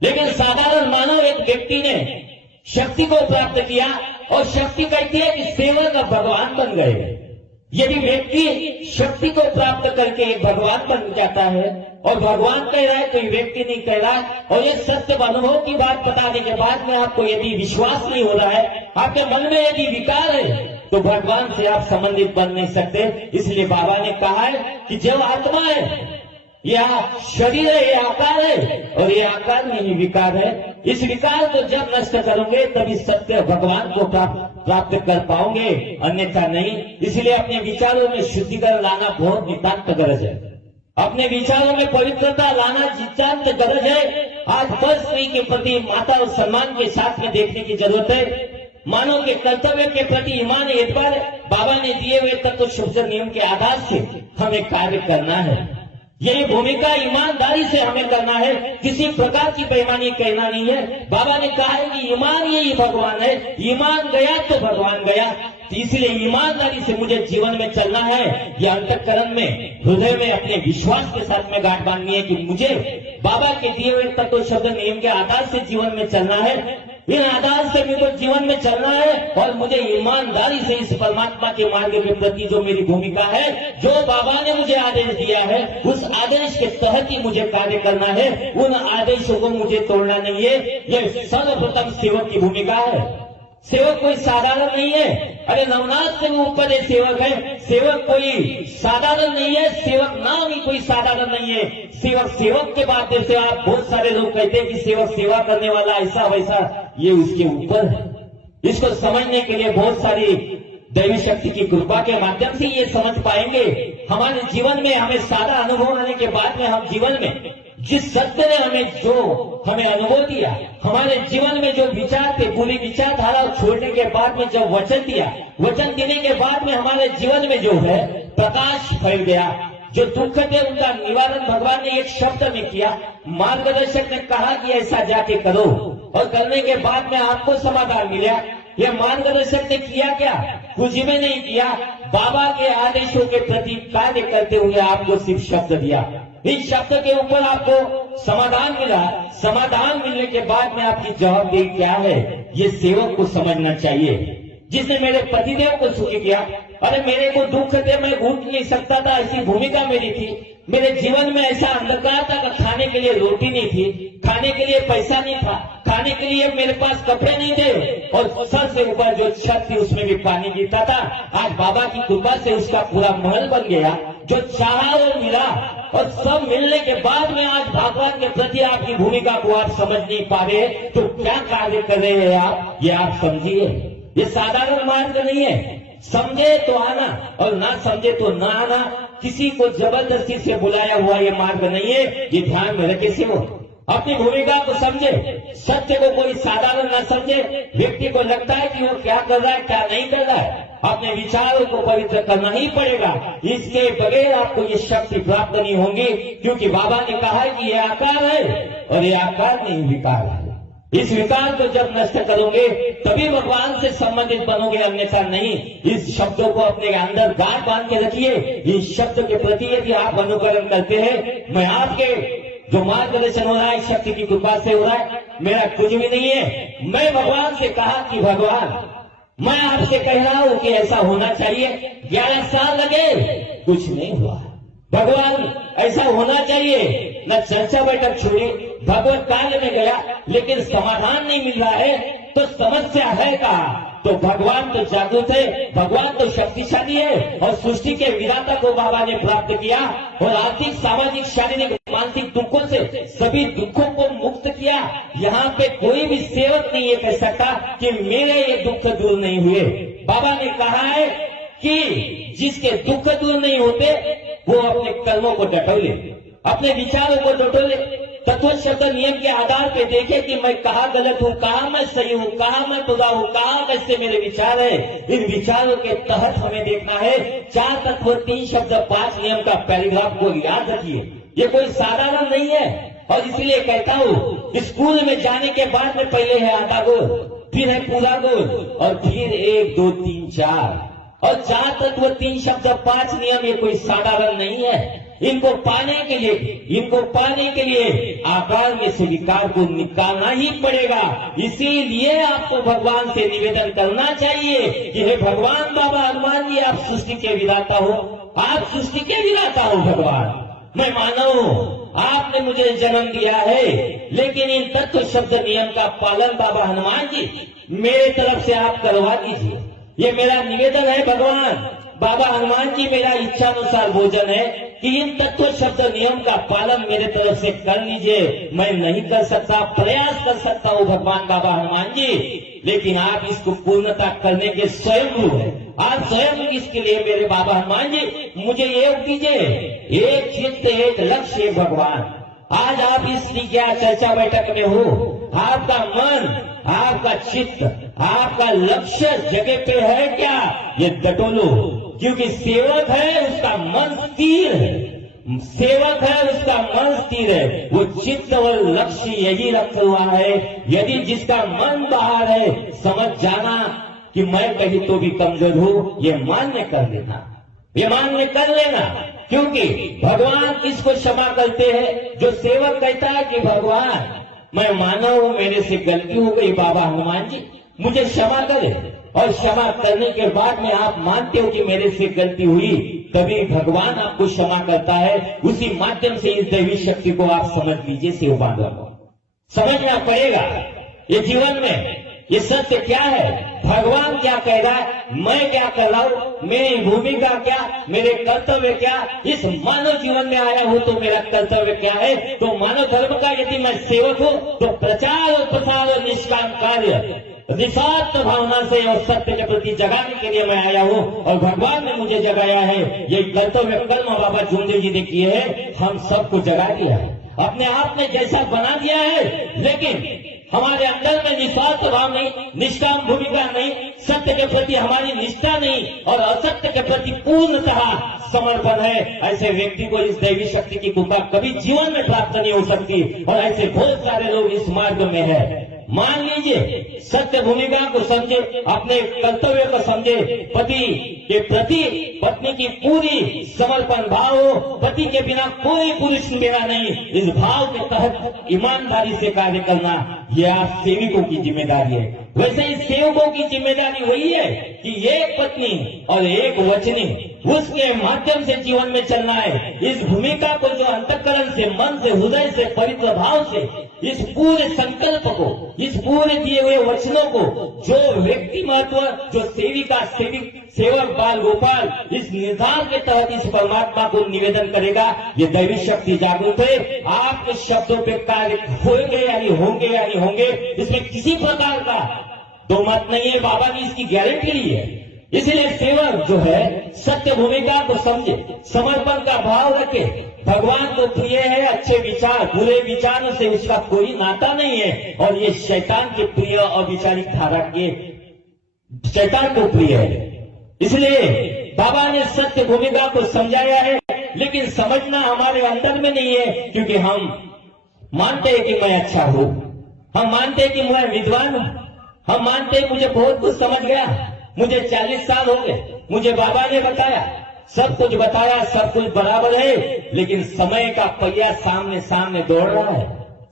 लेकिन साधारण मानव एक व्यक्ति ने शक्ति को प्राप्त किया और शक्ति कहती है कि सेवक अब भगवान बन गए। यदि व्यक्ति शक्ति को प्राप्त करके एक भगवान बन जाता है और भगवान कह रहा है, कोई व्यक्ति नहीं कह रहा, और ये सत्य अनुभव की बात बताने के बाद में आपको यदि विश्वास नहीं हो रहा है, आपके मन में यदि विकार है, तो भगवान से आप संबंधित बन नहीं सकते। इसलिए बाबा ने कहा है कि जो आत्मा है, यह शरीर है, ये आकार है, और ये आकार में ही विकार है। इस विकार को जब नष्ट करोगे तभी सत्य भगवान को प्राप्त कर पाओगे, अन्यथा नहीं। इसलिए अपने विचारों में शुद्धिकरण लाना बहुत नितांत गरज है। अपने विचारों में पवित्रता लाना नितांत गरज है। आज पर स्त्री के प्रति माता और सम्मान के साथ में देखने की जरूरत है। मानव के कर्तव्य के प्रति ईमान एतबार बाबा ने दिए हुए तत्व शुभ नियम के आधार से हमें कार्य करना है। यही भूमिका ईमानदारी से हमें करना है, किसी प्रकार की बेईमानी कहना नहीं है। बाबा ने कहा है कि ईमान यही भगवान है, ईमान गया तो भगवान गया। इसलिए ईमानदारी से मुझे जीवन में चलना है। यह अंतःकरण में, हृदय में अपने विश्वास के साथ में गांठ बांधनी है कि मुझे बाबा के दिए हुए तत्व शब्द नियम के आधार से जीवन में चलना है। इन आधार से मुझे जीवन में चलना है और मुझे ईमानदारी से इस परमात्मा के मार्ग के प्रति जो मेरी भूमिका है, जो बाबा ने मुझे आदेश दिया है, उस आदेश के तहत ही मुझे कार्य करना है। उन आदेशों को मुझे तोड़ना नहीं है। यह सर्वप्रथम सेवक की भूमिका है। सेवक कोई साधारण नहीं है। अरे नवनाथ से ऊपर ये सेवक है। सेवक कोई साधारण नहीं है। सेवक नाम ही कोई साधारण नहीं है। सेवक सेवक के बाद से आप बहुत सारे लोग कहते हैं कि सेवक सेवा करने वाला ऐसा वैसा, ये उसके ऊपर है। इसको समझने के लिए बहुत सारी दैवी शक्ति की कृपा के माध्यम से ये समझ पाएंगे। हमारे जीवन में हमें सारा अनुभव आने के बाद में हम जीवन में जिस सत्य ने हमें अनुभव दिया, हमारे जीवन में जो विचार थे, पूरी विचारधारा छोड़ने के बाद में जब वचन दिया, वचन देने के बाद में हमारे जीवन में जो है प्रकाश फैल गया। जो दुख थे उनका निवारण भगवान ने एक शब्द में किया। मार्गदर्शक ने कहा कि ऐसा जाके करो, और करने के बाद में आपको समाधान मिला। यह मार्गदर्शक ने किया क्या? कुछ भी नहीं किया। बाबा के आदेशों के प्रति कार्य करते हुए आपको सिर्फ शब्द दिया। इस शब्द के ऊपर आपको समाधान मिला। समाधान मिलने के बाद में आपकी जवाबदेही क्या है, ये सेवक को समझना चाहिए। जिसने मेरे पतिदेव को सुखी किया, अरे मेरे को दुख थे, मैं उठ नहीं सकता था, ऐसी भूमिका मेरी थी। मेरे जीवन में ऐसा अंधकार था कि खाने के लिए रोटी नहीं थी, खाने के लिए पैसा नहीं था, खाने के लिए मेरे पास कपड़े नहीं थे, और सर से ऊपर जो छत थी उसमें भी पानी गिरता था। आज बाबा की कृपा से उसका पूरा महल बन गया। जो चाहा वो मिला, और सब मिलने के बाद में आज भगवान के प्रति आपकी भूमिका को आप समझ नहीं पा रहे, तो क्या कार्य कर रहे हैं आप, ये आप समझिए। ये साधारण मार्ग नहीं है। समझे तो आना और ना समझे तो ना आना। किसी को जबरदस्ती से बुलाया हुआ ये मार्ग नहीं है। ये ध्यान में रखे सेवक अपनी भूमिका को समझे। सत्य को कोई साधारण ना समझे। व्यक्ति को लगता है कि वो क्या कर रहा है, क्या नहीं कर रहा है, अपने विचारों को पवित्र करना ही पड़ेगा। इसके बगैर आपको ये शक्ति प्राप्त नहीं होंगी, क्योंकि बाबा ने कहा है कि ये आकार है और ये आकार नहीं विकार है। इस विकार को जब नष्ट करोगे तभी भगवान से संबंधित बनोगे, अन्यथा नहीं। इस शब्दों को अपने अंदर गांठ बांध के रखिए। इस शब्द के प्रति यदि आप अनुकरण करते हैं, मैं आपके जो मार्गदर्शन हो रहा है शक्ति की कृपा से हो रहा है, मेरा कुछ भी नहीं है। मैं भगवान से कहा कि भगवान, मैं आपसे कह रहा हूं कि ऐसा होना चाहिए। 11 साल लगे, कुछ नहीं हुआ। भगवान ऐसा होना चाहिए। न चर्चा बैठक छोड़ी, भगवत कार्य में गया, लेकिन समाधान नहीं मिल रहा है, तो समस्या है कहा? तो भगवान तो जागृत है, भगवान तो शक्तिशाली है, और सृष्टि के विधाता को बाबा ने प्राप्त किया, और आर्थिक, सामाजिक, शारीरिक, मानसिक दुखों से सभी दुखों को मुक्त किया। यहाँ पे कोई भी सेवक नहीं ये कह सकता कि मेरे ये दुख दूर नहीं हुए। बाबा ने कहा है कि जिसके दुख दूर नहीं होते वो अपने कर्मों को डटोले, अपने विचारों को डटोले, तत्व शब्द नियम के आधार पे देखे कि मैं कहाँ गलत हूँ, कहाँ मैं सही हूँ, कहाँ मैं बुरा हूँ, कहाँ कैसे मेरे विचार है। इन विचारों के तहत हमें देखना है। 4 तत्व 3 शब्द 5 नियम का पैराग्राफ को याद रखिए। ये कोई साधारण नहीं है, और इसलिए कहता हूँ स्कूल में जाने के बाद में पहले है आधा गोल, फिर है पूरा गोल, और फिर 1 2 3 4, और 4 तत्व 3 शब्द 5 नियम। ये कोई साधारण नहीं है। इनको पाने के लिए आकार में से विकार को निकालना ही पड़ेगा। इसीलिए आपको भगवान से निवेदन करना चाहिए कि हे भगवान बाबा हनुमान जी, आप सृष्टि के विधाता हो, आप सृष्टि के विधाता हो भगवान। मैं मानव हूं, आपने मुझे जन्म दिया है, लेकिन इन तत्व शब्द नियम का पालन बाबा हनुमान जी मेरे तरफ से आप करवा दीजिए। ये मेरा निवेदन है भगवान। बाबा हनुमान जी, मेरा इच्छानुसार भोजन है कि इन तत्व शब्द नियम का पालन मेरे तरफ से कर लीजिए। मैं नहीं कर सकता, प्रयास कर सकता हूँ भगवान बाबा हनुमान जी, लेकिन आप इसको पूर्णता करने के स्वयं गुरु है। आप स्वयं इसके लिए मेरे बाबा हनुमान जी मुझे योग दीजिए। एक चित्त, एक लक्ष्य, एक भगवान। आज आप इस क्या चर्चा बैठक में हो, आपका मन, आपका चित्त, आपका लक्ष्य जगह पे है क्या, ये टटोलो। क्योंकि सेवक है उसका मन स्थिर है, सेवक है उसका मन स्थिर है, वो चित्त और लक्ष्य यही रखा हुआ है। यदि जिसका मन बाहर है, समझ जाना कि मैं कहीं तो भी कमजोर हूं, ये मान्य कर लेना, ये मान्य कर लेना। क्योंकि भगवान किसको क्षमा करते हैं? जो सेवक कहता है कि भगवान मैं मानव हूं, मेरे से गलती हो गई, बाबा हनुमान जी मुझे क्षमा करे। और क्षमा करने के बाद में आप मानते हो कि मेरे से गलती हुई, तभी भगवान आपको क्षमा करता है। उसी माध्यम से इस दैवी शक्ति को आप समझ लीजिए। सेवबांधव को समझना पड़ेगा ये जीवन में ये सत्य क्या है, भगवान क्या कह रहा है, मैं क्या कर रहा हूं, मेरी भूमिका क्या, मेरे कर्तव्य क्या। इस मानव जीवन में आया हूं तो मेरा कर्तव्य क्या है। तो मानव धर्म का यदि मैं सेवक हूं तो प्रचार और प्रसार और निष्काम कार्य निस्वार्थ भावना से और सत्य के प्रति जगाने के लिए मैं आया हूं, और भगवान ने मुझे जगाया है। ये कर्तव्य कर्म बाबा जुमदेव जी ने किए हैं, हम सबको जगा दिया है, अपने आप में जैसा बना दिया है। लेकिन हमारे अंदर में निस्वार्थ भाव नहीं, निष्काम भूमिका नहीं, सत्य के प्रति हमारी निष्ठा नहीं और असत्य के प्रति पूर्णतः समर्पण है। ऐसे व्यक्ति को इस दैवी शक्ति की कृपा कभी जीवन में प्राप्त नहीं हो सकती। और ऐसे बहुत सारे लोग इस मार्ग में है। मान लीजिए, सत्य भूमिका को समझे, अपने कर्तव्य को समझे, पति के प्रति पत्नी की पूरी समर्पण भाव हो, पति के बिना कोई पुरुष मेरा नहीं, इस भाव के तहत ईमानदारी से कार्य करना, यह आप सेवकों की जिम्मेदारी है। वैसे ही सेवकों की जिम्मेदारी वही है कि एक पत्नी और एक वचनी, उसके माध्यम से जीवन में चलना है। इस भूमिका को जो अंतःकरण से, मन से, हृदय से, पवित्र भाव से, इस पूरे संकल्प को, इस पूरे दिए हुए वचनों को जो व्यक्ति महत्व, जो सेविका, सेवक, बाल गोपाल इस निर्धार के तहत इस परमात्मा को निवेदन करेगा, ये दैवी शक्ति जागृत है। आपके शब्दों पे कार्य होंगे या नहीं होंगे, इसमें किसी प्रकार का दो मत नहीं है। बाबा ने इसकी गारंटी ली है। इसलिए सेवक जो है सत्य भूमिका को समझे, समर्पण का भाव रखे, भगवान को प्रिय है अच्छे विचार, बुरे विचारों से उसका कोई नाता नहीं है। और ये शैतान के प्रिय और विचारिक धारा के शैतान को प्रिय है। इसलिए बाबा ने सत्य भूमिका को समझाया है, लेकिन समझना हमारे अंदर में नहीं है। क्योंकि हम मानते हैं कि मैं अच्छा हूं, हम मानते हैं कि मैं विद्वान हूं, हम मानते हैं मुझे बहुत कुछ समझ गया, मुझे 40 साल हो गए, मुझे बाबा ने बताया, सब कुछ बताया, सब कुछ बराबर है। लेकिन समय का पहिया सामने सामने दौड़ रहा है,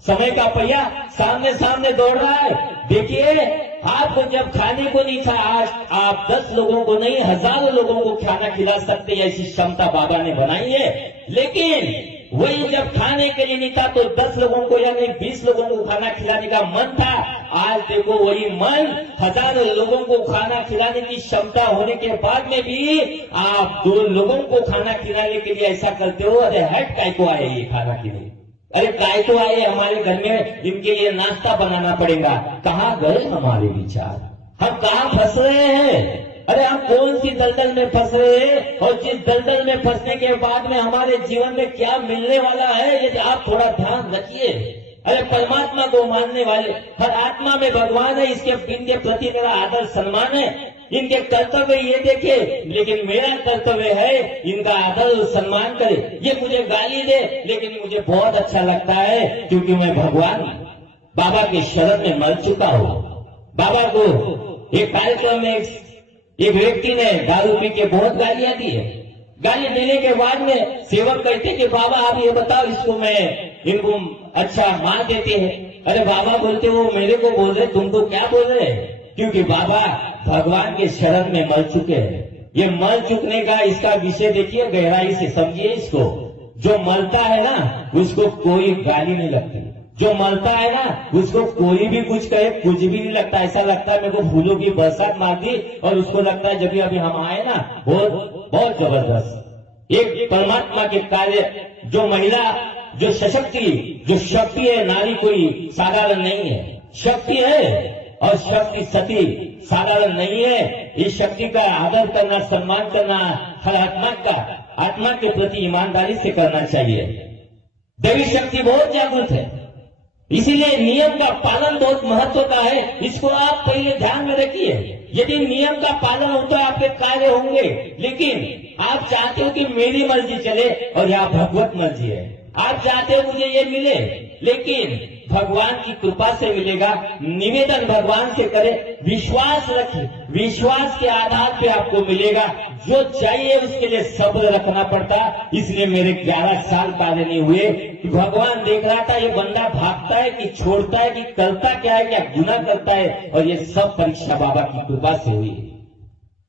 समय का पहिया सामने सामने दौड़ रहा है। देखिए, आपको जब खाने को नहीं था, आज आप 10 लोगों को नहीं, हजारों लोगों को खाना खिला सकते हैं, ऐसी क्षमता बाबा ने बनाई है। लेकिन वही जब खाने के लिए नहीं था तो 10 लोगों को या नहीं 20 लोगों को खाना खिलाने का मन था। आज देखो वही मन हजारों लोगों को खाना खिलाने की क्षमता होने के बाद में भी आप 2 लोगों को खाना खिलाने के लिए ऐसा करते हो। अरे हट, काय को आए ये खाना खिलाने, अरे काय को आए हमारे घर में, इनके लिए नाश्ता बनाना पड़ेगा। कहाँ गए हमारे विचार, हम कहाँ फंस रहे हैं? अरे हम कौन सी दलदल में फंस रहे हैं? और जिस दलदल में फंसने के बाद में हमारे जीवन में क्या मिलने वाला है, यदि आप थोड़ा ध्यान रखिए। अरे परमात्मा को मानने वाले, हर आत्मा में भगवान है, इसके इनके प्रति मेरा आदर सम्मान है। इनके कर्तव्य ये देखे, लेकिन मेरा कर्तव्य है इनका आदर सम्मान करे। ये मुझे गाली दे, लेकिन मुझे बहुत अच्छा लगता है, क्योंकि मैं भगवान बाबा के शरण में मर चुका हूं। बाबा को एक कार्यक्रम में एक व्यक्ति ने दारू पी के बहुत गालियां दी है। गाली देने के बाद में सेवक कहते कि बाबा आप ये बताओ इसको मैं इनको अच्छा मार देते हैं। अरे बाबा बोलते वो मेरे को बोल रहे, तुमको क्या बोल रहे हैं? क्योंकि बाबा भगवान के शरण में मर चुके हैं। ये मर चुकने का इसका विषय देखिए, गहराई से समझिए इसको। जो मरता है ना उसको कोई गाली नहीं लगती, जो मरता है ना उसको कोई भी कुछ कहे कुछ भी नहीं लगता। ऐसा लगता है मेरे को फूलों की बरसात मार दी और उसको लगता है जब भी अभी हम आए ना बहुत जबरदस्त। एक परमात्मा के कार्य, जो महिला जो सशक्ति जो शक्ति है, नारी कोई साधारण नहीं है, शक्ति है और शक्ति सती साधारण नहीं है। इस शक्ति का आदर करना, सम्मान करना हर आत्मा के प्रति ईमानदारी से करना चाहिए। देवी शक्ति बहुत जागृत है, इसीलिए नियम का पालन बहुत महत्व का है। इसको आप पहले ध्यान में रखिए। यदि नियम का पालन होता है आपके कार्य होंगे, लेकिन आप चाहते हो कि मेरी मर्जी चले और यहाँ भगवत मर्जी है। आप चाहते हो मुझे ये मिले, लेकिन भगवान की कृपा से मिलेगा। निवेदन भगवान से करें, विश्वास रखिए, विश्वास के आधार पे आपको मिलेगा। जो चाहिए उसके लिए सब्र रखना पड़ता। इसलिए मेरे 11 साल कार्य नहीं हुए। भगवान देख रहा था ये बंदा भागता है कि छोड़ता है कि करता क्या है, क्या गुनाह करता है, और ये सब परीक्षा बाबा की कृपा से हुई।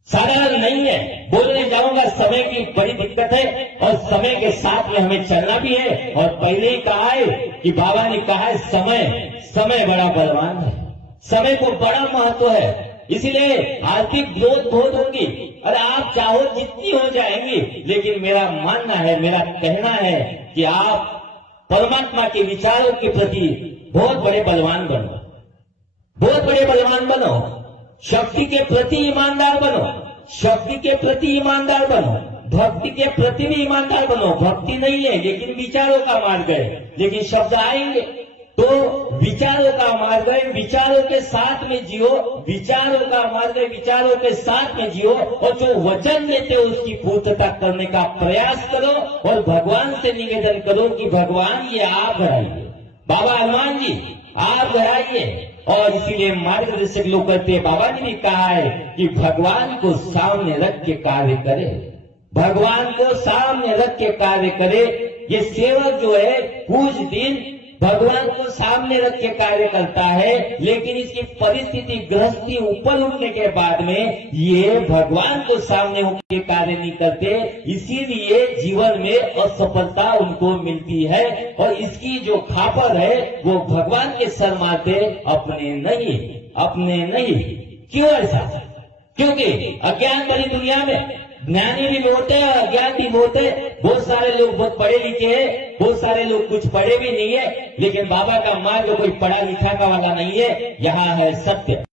साधारण नहीं है। बोलने जाऊंगा, समय की बड़ी दिक्कत है और समय के साथ में हमें चलना भी है। और पहले ही कहा है कि बाबा ने कहा है समय बड़ा बलवान है, समय को बड़ा महत्व है। इसलिए आर्थिक ग्रोथ बहुत होगी और आप चाहो जितनी हो जाएंगी, लेकिन मेरा मानना है, मेरा कहना है कि आप परमात्मा के विचारों के प्रति बहुत बड़े बलवान बनो, बहुत बड़े बलवान बनो। शक्ति के प्रति ईमानदार बनो, शक्ति के प्रति ईमानदार बनो, भक्ति के प्रति भी ईमानदार बनो। भक्ति नहीं है लेकिन विचारों का मार्ग है, लेकिन शब्द आएंगे तो विचारों का मार्ग है, विचारों के साथ में जियो, विचारों का मार्ग है, विचारों के साथ में जियो। और जो वचन देते हो उसकी पूर्तता करने का प्रयास करो और भगवान से निवेदन करो कि भगवान ये आप बढ़ाइए, बाबा हनुमान जी आप बढ़ाइए। और इसीलिए मार्गदर्शक लोग कहते हैं, बाबा ने भी कहा है कि भगवान को सामने रख के कार्य करे, भगवान को सामने रख के कार्य करे। ये सेवक जो है कुछ दिन भगवान को सामने रख के कार्य करता है, लेकिन इसकी परिस्थिति गृहस्थी ऊपर उठने के बाद में ये भगवान को सामने होकर कार्य नहीं करते। इसीलिए जीवन में असफलता उनको मिलती है और इसकी जो खापर है वो भगवान के सर मारते, अपने नहीं। क्यों ऐसा? क्योंकि अज्ञान भरी दुनिया में ज्ञानी भी बहुत है और अज्ञान भी बहुत है। बहुत सारे लोग बहुत पढ़े लिखे हैं, बहुत सारे लोग कुछ पढ़े भी नहीं है, लेकिन बाबा का मार्ग कोई पढ़ा लिखा का वाला नहीं है। यहाँ है सत्य।